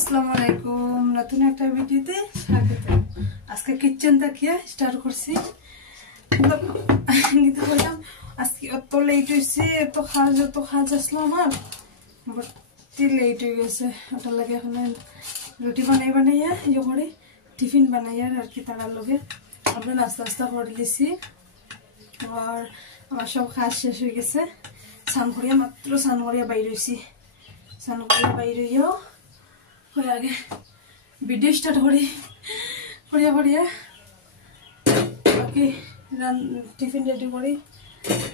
আসসালামু আলাইকুম নতুন একটা ভিডিওতে স্বাগত। আজকে কিচেন দেখিয়ে স্টার্ট করছি। কিন্তু বললাম আজকে অত লেট হয়েছে, এত কাজ আসলো আমার, ভর্তি লেট হয়ে গেছে। ওটার লাগে এখন রুটি বানাইয়া ইয়ে করে টিফিন বানাইয়া আর কি তারার লগে আমরা নাস্তা করে লিছি। আর আমার সব কাজ শেষ হয়ে গেছে। স্নান করিয়া মাত্র স্নান করিয়া বাইর হয়েছি। স্নান করিয়া বাইর হইয়াও হয়ে আগে ভিডিও স্টার্ট করিয়া বাকি টিফিন রেডি করি।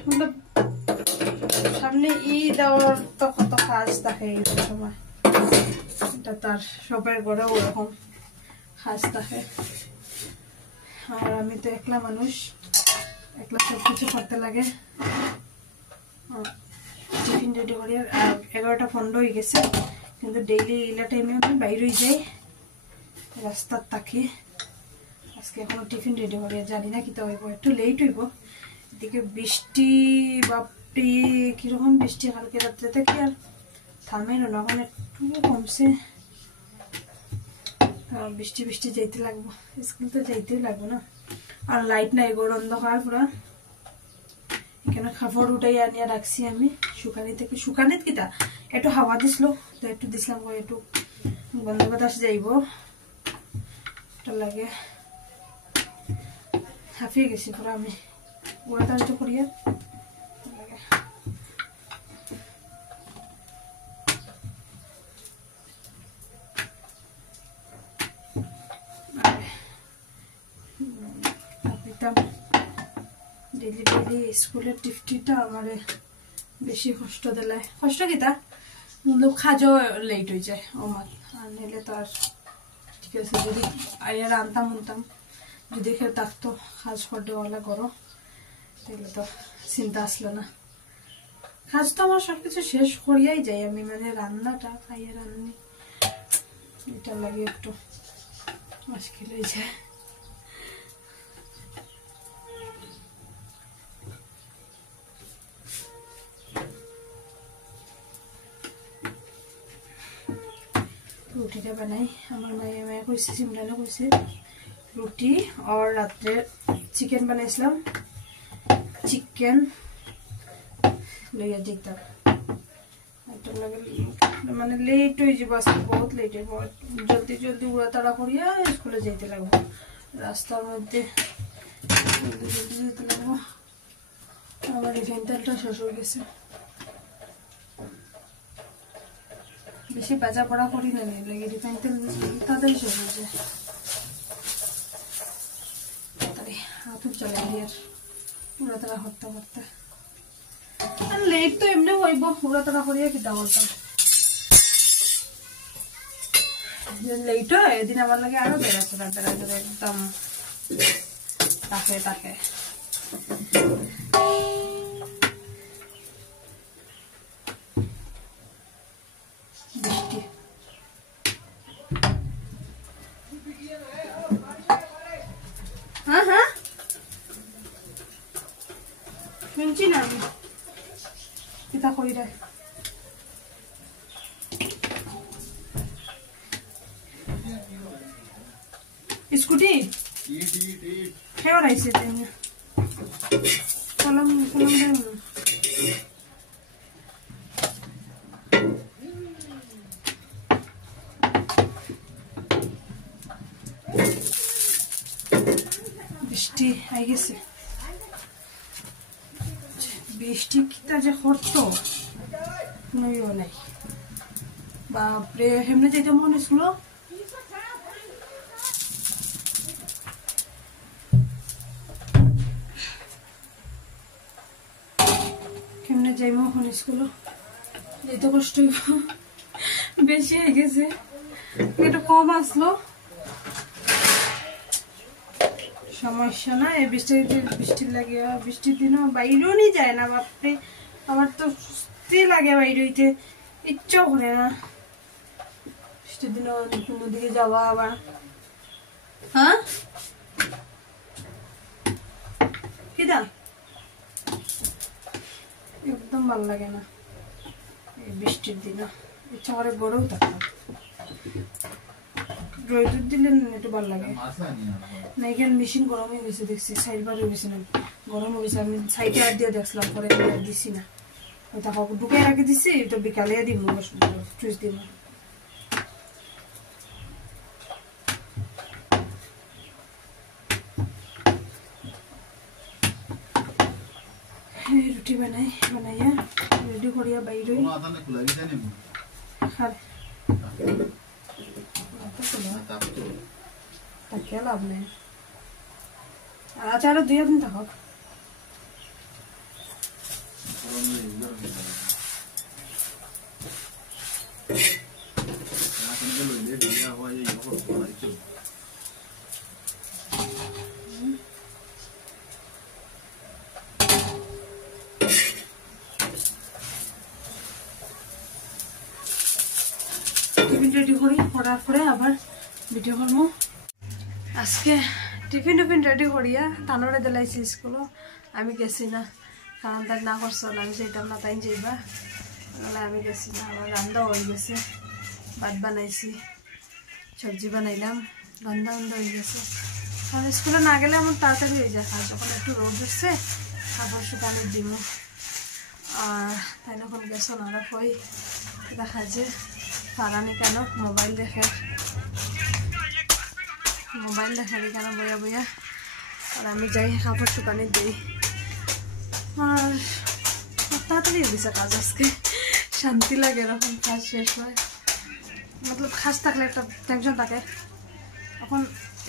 মতলব সামনে ঈদ আর তো কত কাজ থাকে এই সময়, এটা তার সবার ঘরে ওরকম কাজ থাকে। আর আমি তো একলা মানুষ, একলা সব কিছু করতে লাগে। টিফিন রেডি করি। 11টা 15 হয়ে গেছে, কিন্তু ডেইলি এলা টাইমে আমি বাইর হয়ে যাই রাস্তার তাকে। আজকে এখনো টিফিন রেডি করি, জানি না কিতা হইব, একটু লেট হইব। এদিকে বৃষ্টি, বাপরি কিরকম বৃষ্টি কালকে রাত্রে থেকে আর থামেই না, এখন একটু কমছে। বৃষ্টি যাইতে লাগবো, স্কুল তো যাইতেই লাগবো না। আর লাইট নাই, গোড় অন্ধকার পুরা। এখানে খাবার উঠাই আনিয়া রাখছি আমি শুকানি থেকে। শুকানিত কিতা একটু হাওয়া দিছিল, তো একটু দিছিলাম করে একটু গন্ধ বাতাস যাইব, এটা লাগে। হাঁপিয়ে গেছি পুরা আমি গোড়া তাড়িত করিয়া লাগে। ডেলি স্কুলের টিফটিটা আমার বেশি কষ্ট দিলে। কষ্ট কিতা মতলব খাজও লেট হয়ে যায় আমার, আর নিলে তো আর ঠিক আছে। যদি আইয়ার আনতাম যদি কেউ থাকতো কাজ করতে ওলা করো, তাহলে তো চিন্তা আসলো না। কাজ তো আমার সবকিছু শেষ করিয়াই যাই আমি, মানে রান্নাটা খাইয়ে রান্নি, এটা লাগে একটু মুশকিল হয়ে যায়। রুটিটা বানাই। আমার মায়ে কইছে, সিমরানও কইছে রুটি আর রাত্রে চিকেন বানাইছিলাম, চিকেন লইয়া দিতাম। মানে লেট হয়ে যাবো আজকে, বহুত লেট হইব। জলদি উড়া তাড়া করিয়া স্কুলে যাইতে লাগবো। রাস্তার মধ্যে জলদি যেতে লাগবো। আমার রিফাইন তেলটা শেষ হয়ে গেছে। বেশি বাজা পড়া করি না, লাগে রিফাইন তেল তাড়াতাড়ি শেষ হয়ে যায়। তাড়াতাড়ি হাতুর চলে আর উড়া তাড়া করতে আর লেট তো এমনি হইব। উড়া তাড়া করিয়া কিতা বলতাম, লেট হয় এদিন আমার লাগে আরো বেড়াচ্ছে একদম তাকে বৃষ্টি। হ্যাঁ শুনছি না আমি কিতা করি রে। স্কুটি খেয়ে রাইছে কলম বৃষ্টি আই গেছে। বৃষ্টি কিতা যে করতো নইও নাই, বাপরে হেমনে যাইতে মনে হয়েছিল। কেমনে যাইব এখন স্কুল, যেতে কষ্ট বেশি হয়ে গেছে। একটু কম আসলো, সমস্যা না। এই বৃষ্টির লাগে, বৃষ্টির দিনও বাইরেও নি যায় না বাপরে। আমার তো সুস্থি লাগে বাইরে হইতে, ইচ্ছাও করে না। বৃষ্টির দিনও নদীকে যাওয়া আবার। হ্যাঁ কিদা একদম ভাল লাগে না এই বৃষ্টির দিনও, ইচ্ছা করে গড়েও থাকতাম। রোদ দিলে একটু ভালো লাগে না। এখানে মেশিন গরম হয়ে গেছে দেখছি, সাইডবার হয়ে গেছে না, গরম হয়ে গেছে। আমি সাইডে আর দিয়ে দেখছিলাম, পরে দিছি না, তারপর ঢুকে রাখি দিছি। তো বিকালে দিব ফ্রিজ দিব। রুটি বানাইয়া রেডি করিয়া বাইরে তাকে লাভ নেই। আচ্ছা, আরো 2 দিন থাকক। টিফিন রেডি করি, করার পরে আবার ভিডিও করবো। আজকে টিফিন রেডি করিয়া তানোরে দিলাইছি স্কুলও। আমি গেছি না, কারণ তাই না করছো, আমি সেইটাম না, তাই যাইবা, আমি গেছি না। আমার রান্না হয়ে গেছে, ভাত বানাইছি, সবজি বানাইলাম, রান্না হয়ে গেছে। কারণ স্কুলে না গেলে আমার তাড়াতাড়ি হয়ে যায় কাজ। যখন একটু রোদ উঠছে কাপড় শুকানো দিব। আর তাই যখন গেছো না কই দেখা যে পারানি কেন মোবাইল দেখে কেন বইয়া বইয়া। আর আমি যাই কাপড় শুকানি দিই। আর তাড়াতাড়ি দিছে কাজ আজকে, শান্তি লাগে এরকম কাজ শেষ হয়। মতলব কাজ থাকলে একটা টেনশন থাকে। এখন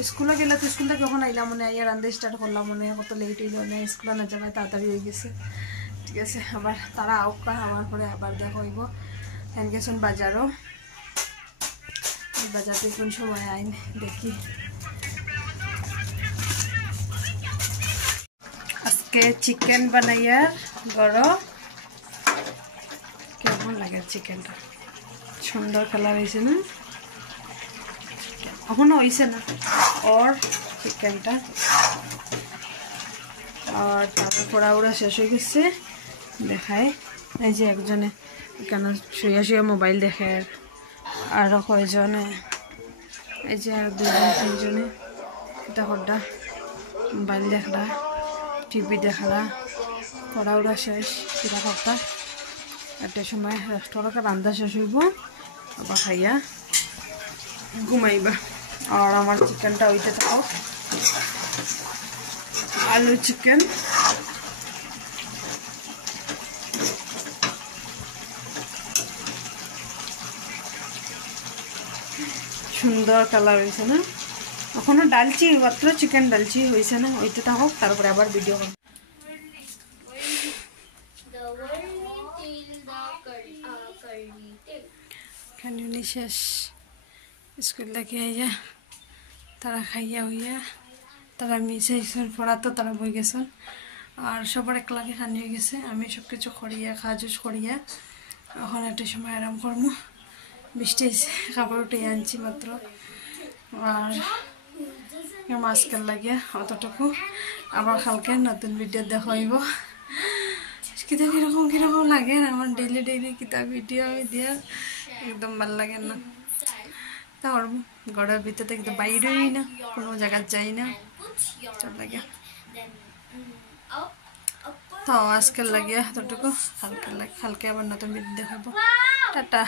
স্কুলে গেলে তো স্কুল থেকে কখন আইলাম মনে হয়, রান্না স্টার্ট করলাম মনে হয়, কত লেট হইল না, স্কুলে না যাবে তাড়াতাড়ি হয়ে গেছে। ঠিক আছে, আবার তারা আউকা আমার পরে আবার দেখা হইব। ফ্যান গেছেন বাজারও, বাজারতে কোন সময় আইন দেখি। আজকে চিকেন বানাইয়া গরম। কেমন লাগে চিকেনটা? সুন্দর কালার হয়েছে না? এখনো হয়েছে না ওর চিকেনটা। আর তারপর পোড়া শেষ হয়ে গেছে দেখায়। এই যে একজনে এখানে শুয়ে মোবাইল দেখে, আরো কয়জনে এই যে আর 2-3জনে এটা হড্ডা মোবাইল দেখলা, টিভি দেখলা, পোড়া শেষ কিনা করতা। একটা সময় রেস্টুরেন্টে রান্না শেষ হইব, আবার খাইয়া ঘুমাইবা। আর আমার চিকেনটা ওইটা থাকো, আলু চিকেন। সুন্দর কালার হয়েছে না? এখনো ডালছি মাত্র, চিকেন ডালছি হয়েছে না, ওইটা থাকুক, তারপরে আবার ভিডিও করব। খানি শেষ, স্কুল থেকে আইয়া তারা খাইয়া হইয়া তারা মিশে পড়া তো তারা বই গেছেন। আর সবার একলাগে খানি হয়ে গেছে। আমি সব কিছু করিয়া কাজ করিয়া এখন একটা সময় আরাম করবো। বৃষ্টি কাপড় উঠে আনছি মাত্র। আর মাঝখান লাগিয়া অতটুকু। আবার কালকে নতুন ভিডিও দেখা হইব। কিতাব কিরকম লাগে আমার ডেইলি কিতাব ভিডিও আমি দিয়া একদম ভাল লাগে না। তার ঘরের ভিতরে কিন্তু বাইরেই না, কোনো জায়গা যাই না, চল লাগে। তো আজকের লাগিয়া এতটুকু, কালকে আবার নতুন ভিডিও দেখাবো। টাটা।